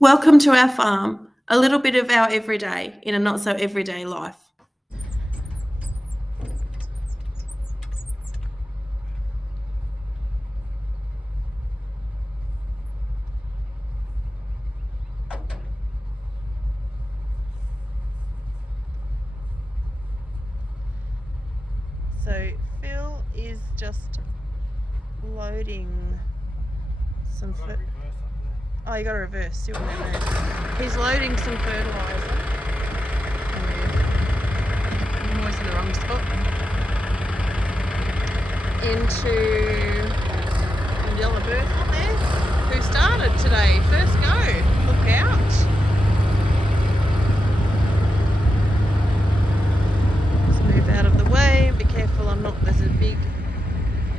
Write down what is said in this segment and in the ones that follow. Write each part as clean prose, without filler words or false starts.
Welcome to our farm, a little bit of our everyday in a not so everyday life. So Phil is just loading some Oh, you got to reverse. Still in there. He's loading some fertiliser. I'm always in the wrong spot. Into yellow Bertha there, who started today. First go. Look out. Let's move out of the way. Be careful I'm not, there's a big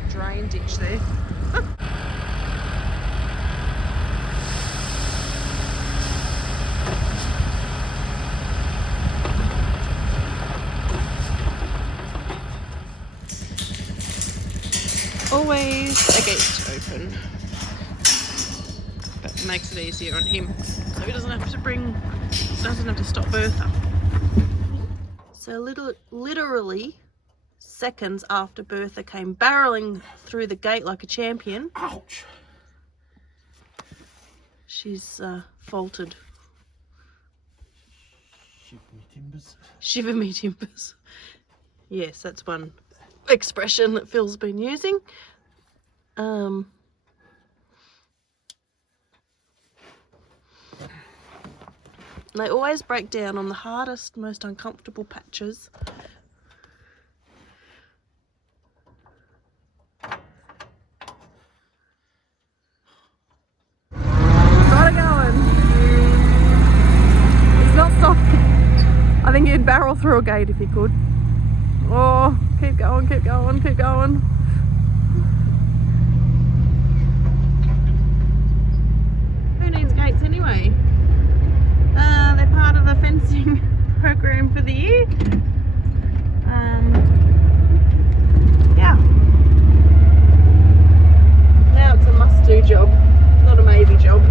drain ditch there. Always a gate to open. That makes it easier on him, so he doesn't have to stop Bertha. So literally seconds after Bertha came barreling through the gate like a champion. Ouch! She's faltered. Shiver me timbers. Shiver me timbers. Yes, that's one expression that Phil's been using. They always break down on the hardest, most uncomfortable patches. Got it going. He's not stopping. I think he'd barrel through a gate if he could. Oh, keep going, keep going, keep going. Who needs gates anyway? They're part of the fencing program for the year. Yeah. Now it's a must-do job, not a maybe job.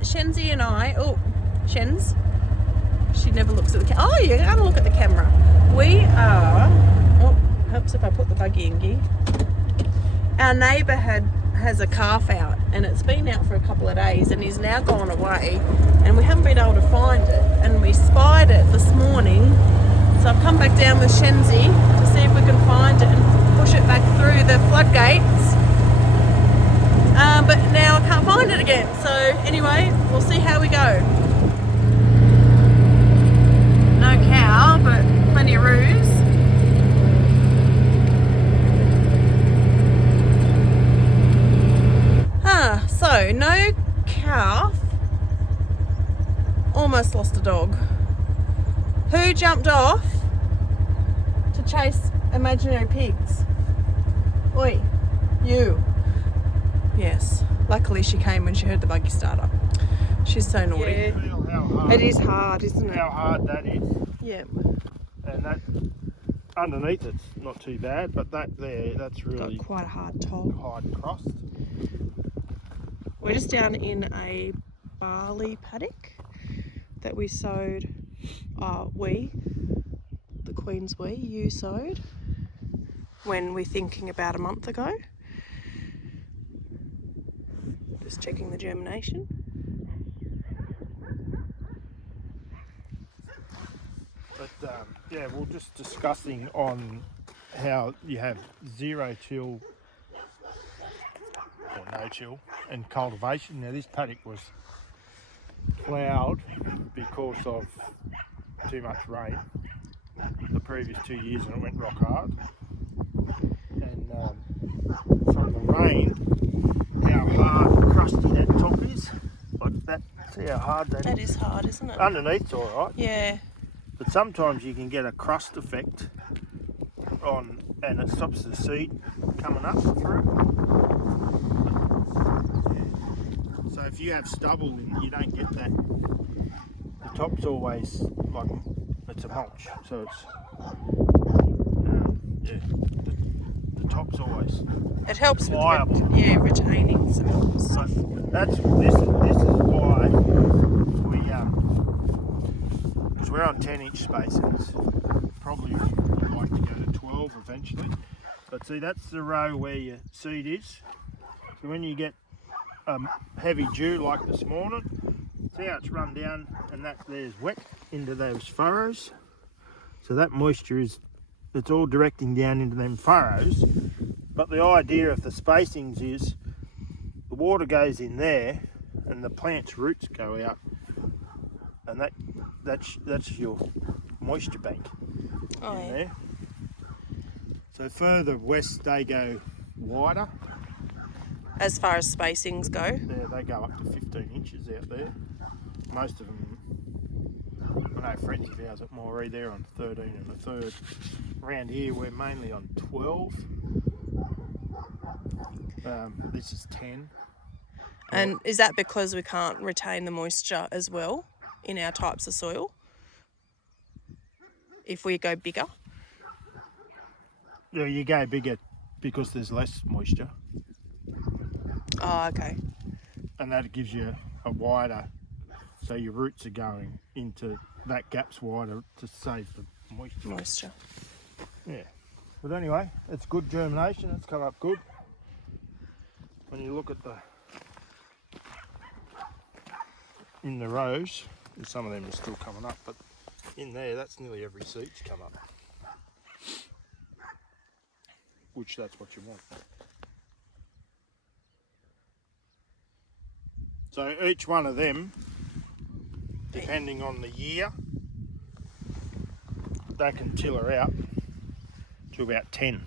Shenzi and I, Shens, she never looks at the camera. Oh, you're gonna look at the camera. We are, helps if I put the buggy in gear. Our neighbour has a calf out, and it's been out for a couple of days, and he's now gone away, and we haven't been able to find it, and we spied it this morning, so I've come back down with Shenzi to see if we can find it and push it back through the floodgates. But now I can't find it again, so anyway, we'll see how we go. No cow, but plenty of roos. So no calf. Almost lost a dog. Who jumped off to chase imaginary pigs? Oi, you. Yes, luckily she came when she heard the buggy start up. She's so naughty. Yeah. It is hard, isn't it? How hard that is. Yeah. And that underneath it's not too bad, but that there, that's really Got quite a hard top. hard crust. We're just down in a barley paddock that we sowed. The Queens we, you sowed when we're thinking about a month ago. Just checking the germination. But yeah, we're just discussing on how you have zero till or no till and cultivation. Now this paddock was ploughed because of too much rain the previous 2 years, and it went rock hard. And from the rain, how hard and crusty that top is, like that. See how hard that is? That is hard, isn't it? Underneath's all right. Yeah. But sometimes you can get a crust effect on, and it stops the seed coming up through. Yeah. So if you have stubble, then you don't get that. The top's always like it's a mulch, so it's yeah. The top's always It helps pliable. with retaining some stuff. This is why we because we're on 10-inch spacings. Probably would like to go to 12 eventually. But see, that's the row where your seed is. So when you get heavy dew like this morning, see how it's run down and that there's wet into those furrows. So that moisture it's all directing down into them furrows. But the idea of the spacings is the water goes in there and the plant's roots go out, and that's your moisture bank in there. So further west they go wider. As far as spacings go? Yeah, they go up to 15 inches out there. Most of them, I know friends of ours at Moree, they're on 13 and a third. Around here we're mainly on 12. This is 10. And is that because we can't retain the moisture as well in our types of soil if we go bigger? Yeah, you go bigger because there's less moisture. Oh, okay. And that gives you a wider, so your roots are going into that gap's wider to save the moisture. Yeah. But anyway, it's good germination. It's come up good. When you look at in the rows, some of them are still coming up, but in there, that's nearly every seed's come up. Which that's what you want. So each one of them, depending on the year, they can tiller out to about 10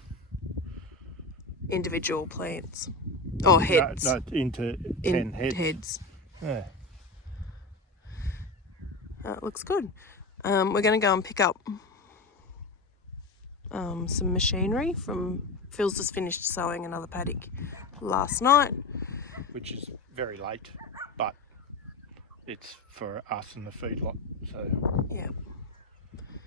individual plants or heads. No, into 10 heads. Yeah. That looks good. We're going to go and pick up some machinery from Phil's just finished sowing another paddock last night. Which is very late, but it's for us and the feedlot, so. Yeah.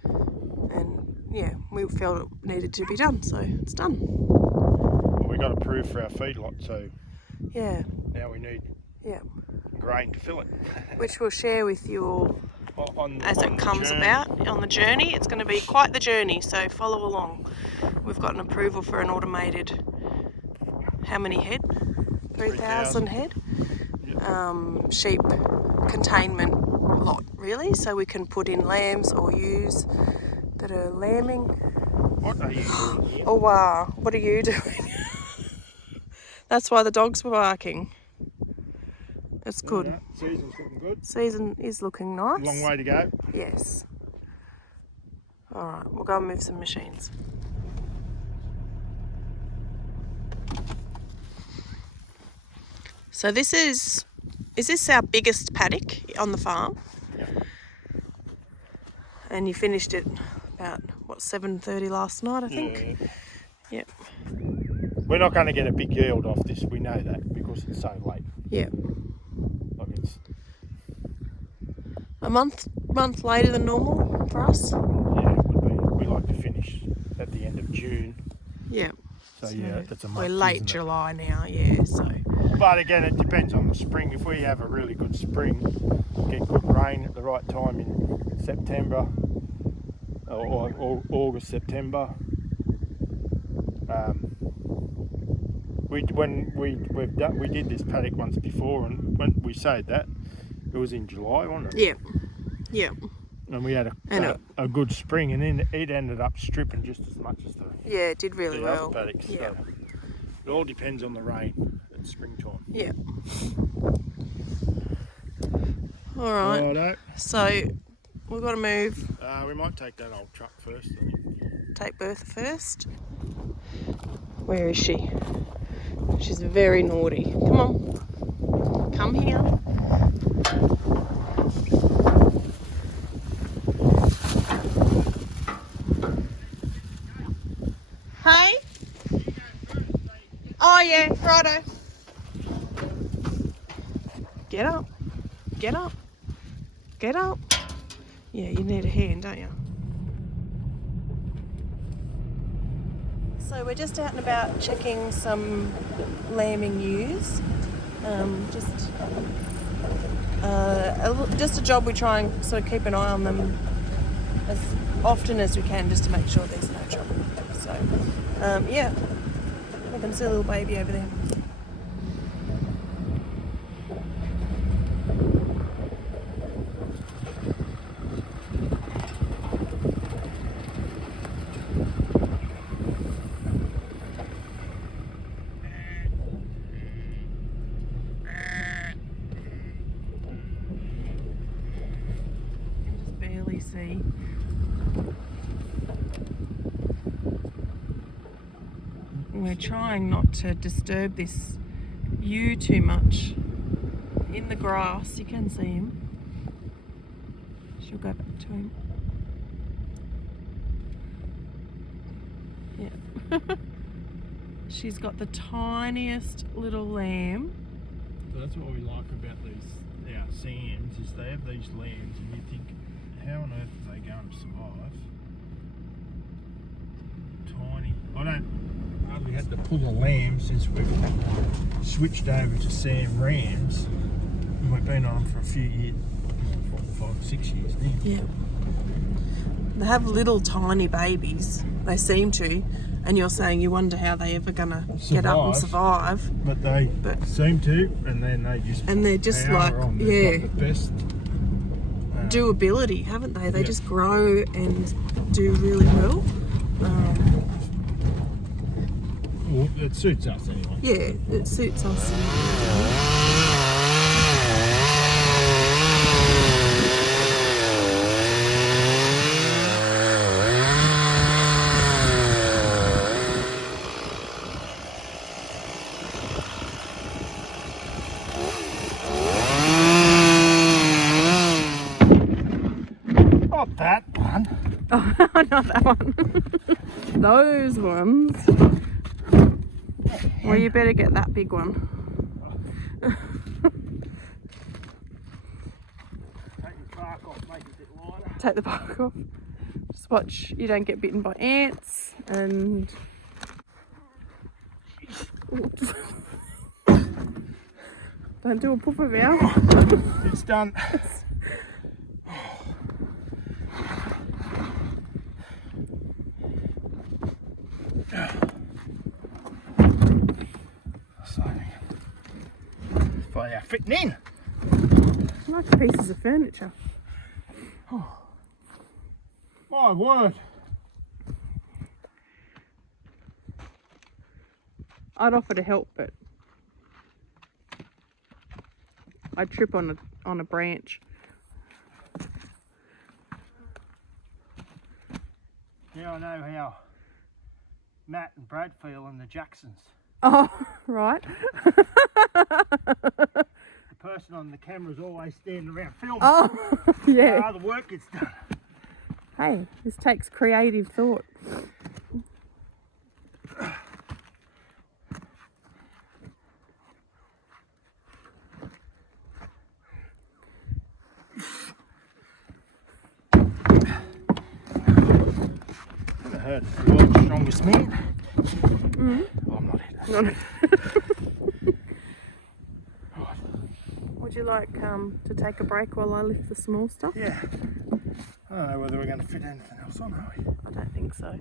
And yeah, we felt it needed to be done, so it's done. Well, we got approved for our feedlot, so yeah. Now we need grain to fill it. Which we'll share with you all as it comes journey. about on the journey. It's going to be quite the journey, so follow along. We've got an approval for an automated, how many head? 3,000 head. Yep. Sheep containment lot, really, so we can put in lambs or ewes that are lambing. What are you doing here? Oh wow, what are you doing? That's why the dogs were barking. It's good. Yeah, season's looking good. Season is looking nice. Long way to go. Yes. Alright, we'll go and move some machines. So this is this our biggest paddock on the farm? Yeah. And you finished it about, what, 7:30 last night, I think? Yeah. Yep. We're not going to get a big yield off this, we know that, because it's so late. Yeah. Like it's A month later than normal for us? Yeah, it would be. We like to finish at the end of June. Yeah. So yeah, that's a month. We're late July now, yeah, so. But again, it depends on the spring. If we have a really good spring, get good rain at the right time in September, or August, September. We did this paddock once before, and when we sowed that, it was in July, wasn't it? Yeah. Yeah. And we had a good spring, and then it ended up stripping just as much as yeah, it did really the well. other paddocks. Yeah. So it all depends on the rain at springtime. Yeah. All right. Righto. So we've got to move. We might take that old truck first, I think. Take Bertha first. Where is she? She's very naughty. Come on. Come here. Hey? Oh yeah, righto. Get up. Get up. Get up. Yeah, you need a hand, don't you? So we're just out and about checking some lambing ewes. Just a job we try and sort of keep an eye on them as often as we can, just to make sure there's no trouble. So, yeah, I can see a little baby over there. See. We're trying not to disturb this ewe too much. In the grass, you can see him. She'll go back to him. Yeah. She's got the tiniest little lamb. So that's what we like about our Sams, is they have these lambs, and you think, how on earth are they going to survive? Tiny. I don't hardly had to pull a lamb since we've switched over to Sam rams, and we've been on them for a few years, 5 or 6 years now. Yeah. They have little tiny babies. They seem to, and you're saying you wonder how they ever gonna get up and survive. But they seem to, and then they're just like on. Yeah. Got the best doability, haven't they? They just grow and do really well. Well, it suits us anyway. Yeah, it suits us. Not that one. Oh, not that one. Those ones. Well, you better get that big one. Take the bark off, make it a bit lighter. Take the bark off. Just watch you don't get bitten by ants and... Don't do a pooper now. It's done. So they're fitting in. Like pieces of furniture. Oh, my word. I'd offer to help, but I'd trip on a branch. Now I know how Matt and Brad feel and the Jacksons. Oh, right. The person on the camera is always standing around filming. Oh, yeah. How the work gets done. Hey, this takes creative thought. Never heard of the world's strongest man. Mm-hmm. Oh, I'm not here. No. Would you like to take a break while I lift the small stuff? Yeah. I don't know whether we're going to fit anything else on, are we? I don't think so.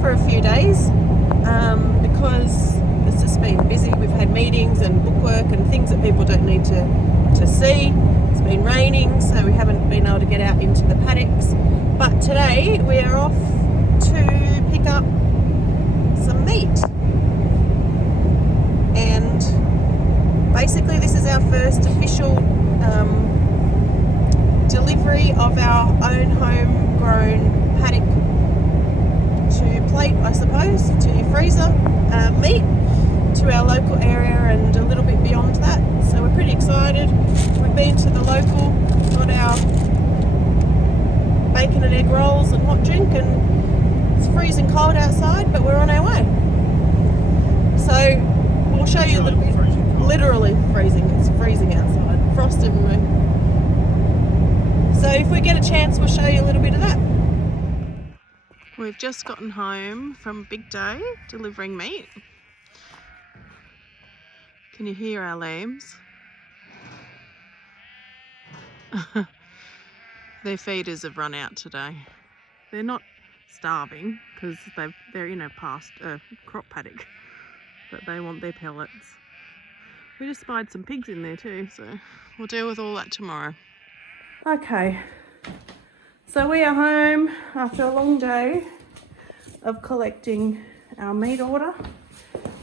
For a few days because it's just been busy. We've had meetings and bookwork and things that people don't need to see. It's been raining, so we haven't been able to get out into the paddocks. But today we are off to pick up some meat. And basically this is our first official delivery of our own homegrown paddock to plate, I suppose, to freezer meat to our local area and a little bit beyond that. So we're pretty excited. We've been to the local, got our bacon and egg rolls and hot drink, and it's freezing cold outside, but we're on our way. So we'll show you a little bit. Literally freezing. It's freezing outside. Frost everywhere. So if we get a chance, we'll show you a little bit of that. We've just gotten home from a big day delivering meat. Can you hear our lambs? Their feeders have run out today. They're not starving because they're in a crop paddock, but they want their pellets. We just spied some pigs in there too, so we'll deal with all that tomorrow. Okay. So we are home after a long day of collecting our meat order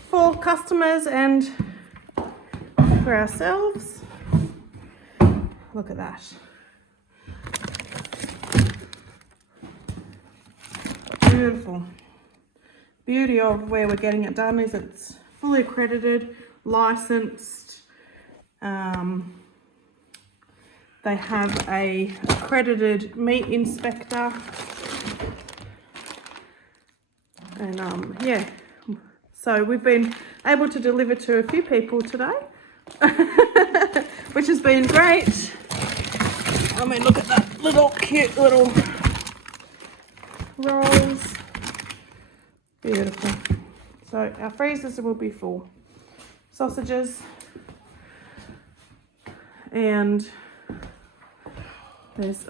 for customers and for ourselves. Look at that. Beautiful. Beauty of where we're getting it done is it's fully accredited, licensed. They have a accredited meat inspector, and yeah, so we've been able to deliver to a few people today, which has been great. I mean, look at that little cute little rolls, beautiful. So our freezers will be full. Sausages and there's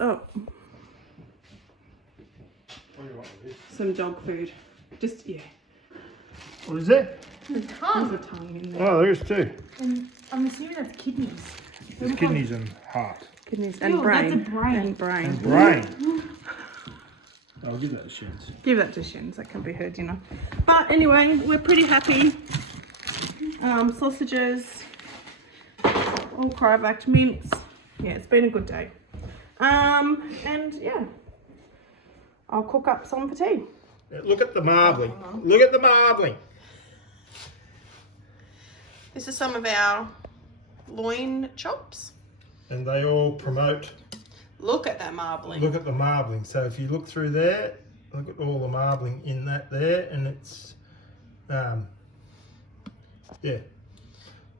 some dog food. Just What is it? The tongue. There's a tongue in there. Oh, there's two. And I'm assuming that's kidneys. There's kidneys and heart. Kidneys and Ew, brain. that's a brain. And brain. And brain. I'll give that a chance. Give that to Shins. That can be her dinner. But anyway, we're pretty happy. Sausages, all cryovac mince. Yeah, it's been a good day. And yeah, I'll cook up some for tea. Look at the marbling. Look at the marbling. This is some of our loin chops. And they all promote. Look at that marbling. Look at the marbling. So if you look through there, look at all the marbling in that there, and it's yeah,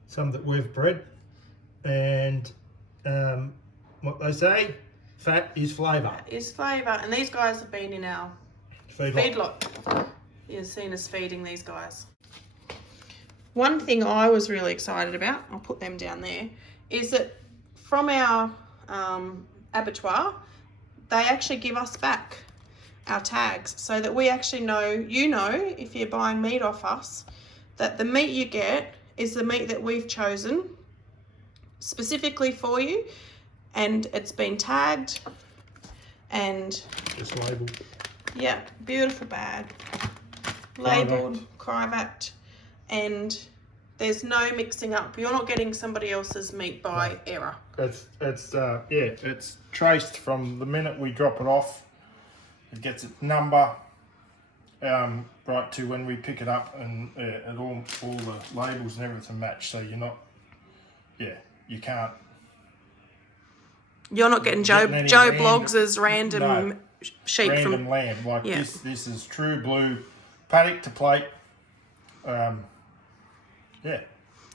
some that we've bred, and what they say, fat is flavour. Fat is flavour, and these guys have been in our feedlot. You've seen us feeding these guys. One thing I was really excited about, I'll put them down there, is that from our abattoir, they actually give us back our tags so that we actually know, if you're buying meat off us, that the meat you get is the meat that we've chosen specifically for you, and it's been tagged and just labelled. Yep, beautiful bag. Labelled, Crivat, and there's no mixing up. You're not getting somebody else's meat by error. It's traced from the minute we drop it off. It gets its number right to when we pick it up, and all the labels and everything match. So you're not, you can't. You're not getting Joe Bloggs' random sheep random from lamb like this. This is true blue, paddock to plate.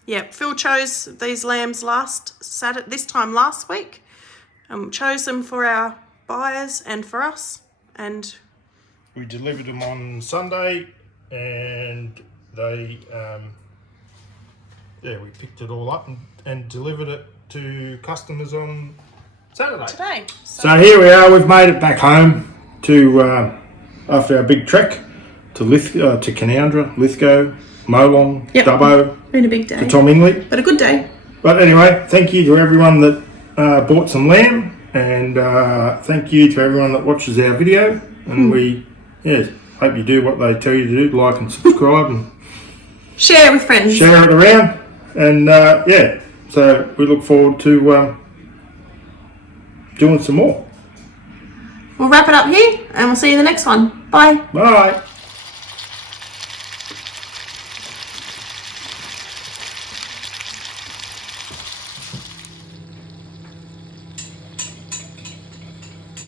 Yeah, Phil chose these lambs this time last week. Chose them for our buyers and for us, and we delivered them on Sunday, and they we picked it all up and delivered it to customers on Saturday. Today. So here we are. We've made it back home to after our big trek to Canowindra, Lithgow, Molong, Dubbo. Been a big day. To Tom Ingley. But a good day. But anyway, thank you to everyone that bought some lamb, and thank you to everyone that watches our video. And we hope you do what they tell you to do, like and subscribe and share it with friends. Share it around. And so we look forward to doing some more. We'll wrap it up here and we'll see you in the next one. Bye. Bye.